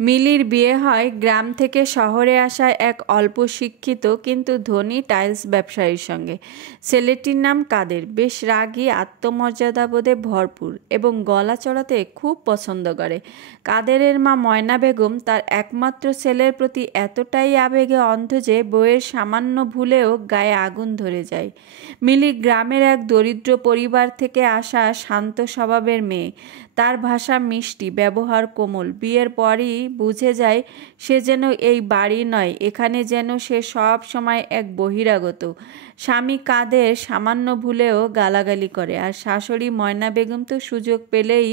মিলির বিয়ে হয় গ্রাম থেকে শহরে আসা এক অল্প শিক্ষিত কিন্তু ধনী টাইলস ব্যবসায়ীর সঙ্গে। ছেলেটির নাম কাদের, বেশ রাগী, আত্মমর্যাদাবোধে ভরপুর এবং গলা চড়াতে খুব পছন্দ করে। কাদেরের মা ময়না বেগম তার একমাত্র ছেলের প্রতি এতটাই আবেগে অন্ধ যে বউয়ের সামান্য ভুলেও গায়ে আগুন ধরে যায়। মিলি গ্রামের এক দরিদ্র পরিবার থেকে আসা শান্ত স্বভাবের মেয়ে। তার ভাষা মিষ্টি, ব্যবহার কোমল। বিয়ের পরই বুঝে যায় সে যেন এই বাড়ি নয়, এখানে যেন সে সব সময় এক বহিরাগত। স্বামী কাদের সামান্য ভুলেও গালাগালি করে, আর শাশুড়ি ময়না বেগম তো সুযোগ পেলেই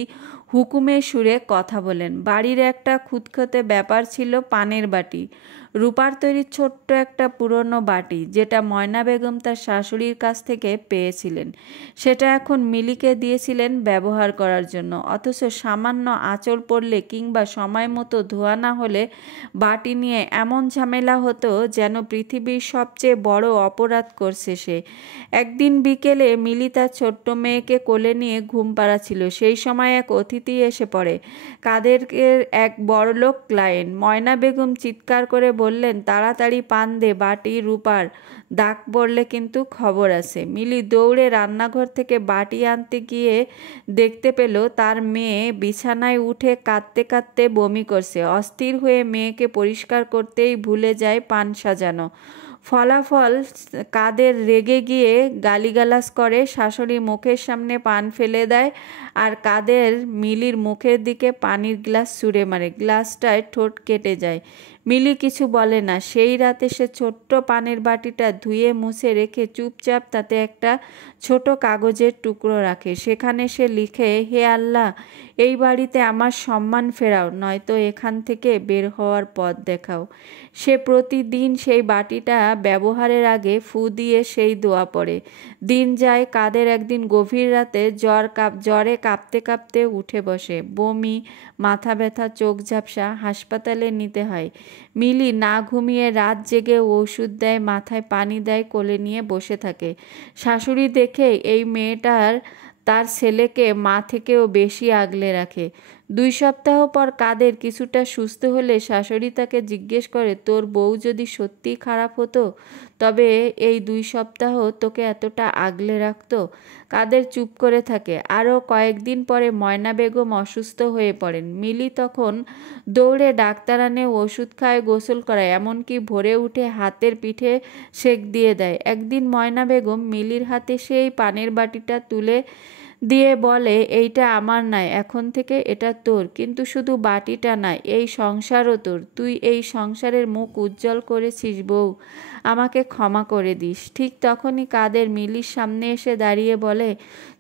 হুকুমের সুরে কথা বলেন। বাড়ির একটা খুঁতখুঁতে ব্যাপার ছিল পানের বাটি, রূপার তৈরি ছোট্ট একটা পুরনো বাটি, যেটা ময়না বেগম তার শাশুড়ির কাছ থেকে পেয়েছিলেন। সেটা এখন মিলিকে দিয়েছিলেন ব্যবহার করার জন্য, অথচ সামান্য আঁচড় পড়লে কিংবা সময় মতো ধোয়া না হলে বাটি নিয়ে এমন ঝামেলা হতো যেন পৃথিবীর সবচেয়ে বড় অপরাধ করছে সে। একদিন বিকেলে মিলি তার ছোট্ট মেয়েকে কোলে নিয়ে ঘুম পাড়াচ্ছিল, সেই সময় এক অতিথি এসে পড়ে, কাদেরের এক বড়লোক ক্লায়েন্ট। ময়না বেগম চিৎকার করে বললেন, তাড়াতাড়ি পান দে, বাটি রূপার, দাগ পড়লে কিন্তু খবর আছে। মিলি দৌড়ে রান্নাঘর থেকে বাটি আনতে গিয়ে দেখতে পেল তার মেয়ে বিছানায় উঠে কাঁদতে কাঁদতে বমি করছে। অস্থির হয়ে মেয়েকে পরিষ্কার করতেই ভুলে যায় পান সাজানো। ফলাফল, কাদের রেগে গিয়ে গালিগালাজ করে, শাশুড়ি মুখের সামনে পান ফেলে দেয়, আর কাদের মিলির মুখের দিকে পানির গ্লাস ছুঁড়ে মারে। গ্লাসটায় ঠোঁট কেটে যায়। মিলি কিছু বলে না। সেই রাতে সে ছোট্ট পানের বাটিটা ধুয়ে মুছে রেখে চুপচাপ তাতে একটা ছোট কাগজের টুকরো রাখে। সেখানে সে লিখে, হে আল্লাহ, এই বাড়িতে আমার সম্মান ফেরাও, নয়তো এখান থেকে বের হওয়ার পথ দেখাও। সে প্রতিদিন সেই বাটিটা ব্যবহারের আগে ফু দিয়ে সেই দোয়া পড়ে। দিন যায়, কাদের একদিন গভীর রাতে জ্বরে কাঁপতে কাঁপতে উঠে বসে। বমি, মাথা ব্যথা, চোখ ঝাপসা, হাসপাতালে নিতে হয়। মিলি না ঘুমিয়ে রাত জেগে ওষুধ দেয়, মাথায় পানি দেয়, কোলে নিয়ে বসে থাকে। শাশুড়ি দেখে এই মেয়েটার তার ছেলেকে মা থেকেও বেশি আগলে রাখে। 2 সপ্তাহ পর কাদের কিছুটা সুস্থ হলে শাশুড়ি তাকে জিজ্ঞেস করে, তোর বউ যদি সত্যিই খারাপ হতো তবে এই 2 সপ্তাহ তোকে এতটা আগলে রাখতো? কাদের চুপ করে থাকে। আরও কয়েকদিন পরে ময়না বেগম অসুস্থ হয়ে পড়েন। মিলি তখন দৌড়ে ডাক্তার আনে, ওষুধ খায়, গোসল করায়, এমনকি ভোরে উঠে হাতের পিঠে সেঁক দিয়ে দেয়। একদিন ময়না বেগম মিলির হাতে সেই পানের বাটিটা তুলে দিয়ে বলে, এইটা আমার নয়, এখন থেকে এটা তোর। কিন্তু শুধু বাটিটা নয়, এই সংসারও তোর। তুই এই সংসারের মুখ উজ্জ্বল করেছিস বউ, আমাকে ক্ষমা করে দিস। ঠিক তখনই কাদের মিলির সামনে এসে দাঁড়িয়ে বলে,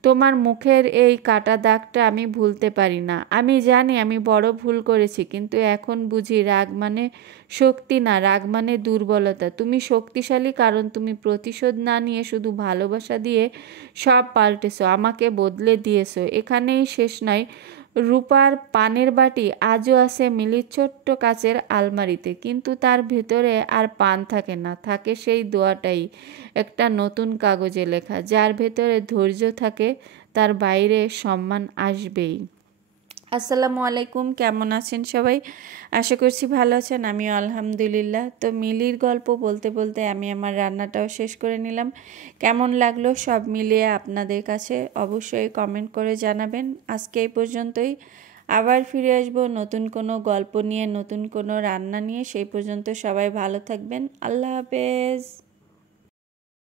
তোমার মুখের এই কাটা দাগটা আমি ভুলতে পারি না। আমি জানি আমি বড় ভুল করেছি, কিন্তু এখন বুঝি রাগ মানে শক্তি না, রাগ মানে দুর্বলতা। তুমি শক্তিশালী কারণ তুমি প্রতিশোধ না নিয়ে শুধু ভালোবাসা দিয়ে সব পাল্টেছো, আমাকে বদলে দিয়েছো। এখানেই শেষ নয়। রূপার পানের বাটি আজও আছে মিলির ছোট্ট কাচের আলমারিতে, কিন্তু তার ভেতরে আর পান থাকে না, থাকে সেই দোয়াটাই, একটা নতুন কাগজে লেখা। যার ভেতরে ধৈর্য থাকে তার বাইরে সম্মান আসবেই। আসসালামু আলাইকুম, কেমন আছেন সবাই? আশা করছি ভালো আছেন। আমিও আলহামদুলিল্লাহ। তো মিলির গল্প বলতে বলতে আমি আমার রান্নাটাও শেষ করে নিলাম। কেমন লাগলো সব মিলিয়ে আপনাদের কাছে অবশ্যই কমেন্ট করে জানাবেন। আজকে এই পর্যন্তই। আবার ফিরে আসবো নতুন কোনো গল্প নিয়ে, নতুন কোনো রান্না নিয়ে। সেই পর্যন্ত সবাই ভালো থাকবেন। আল্লাহ হাফেজ।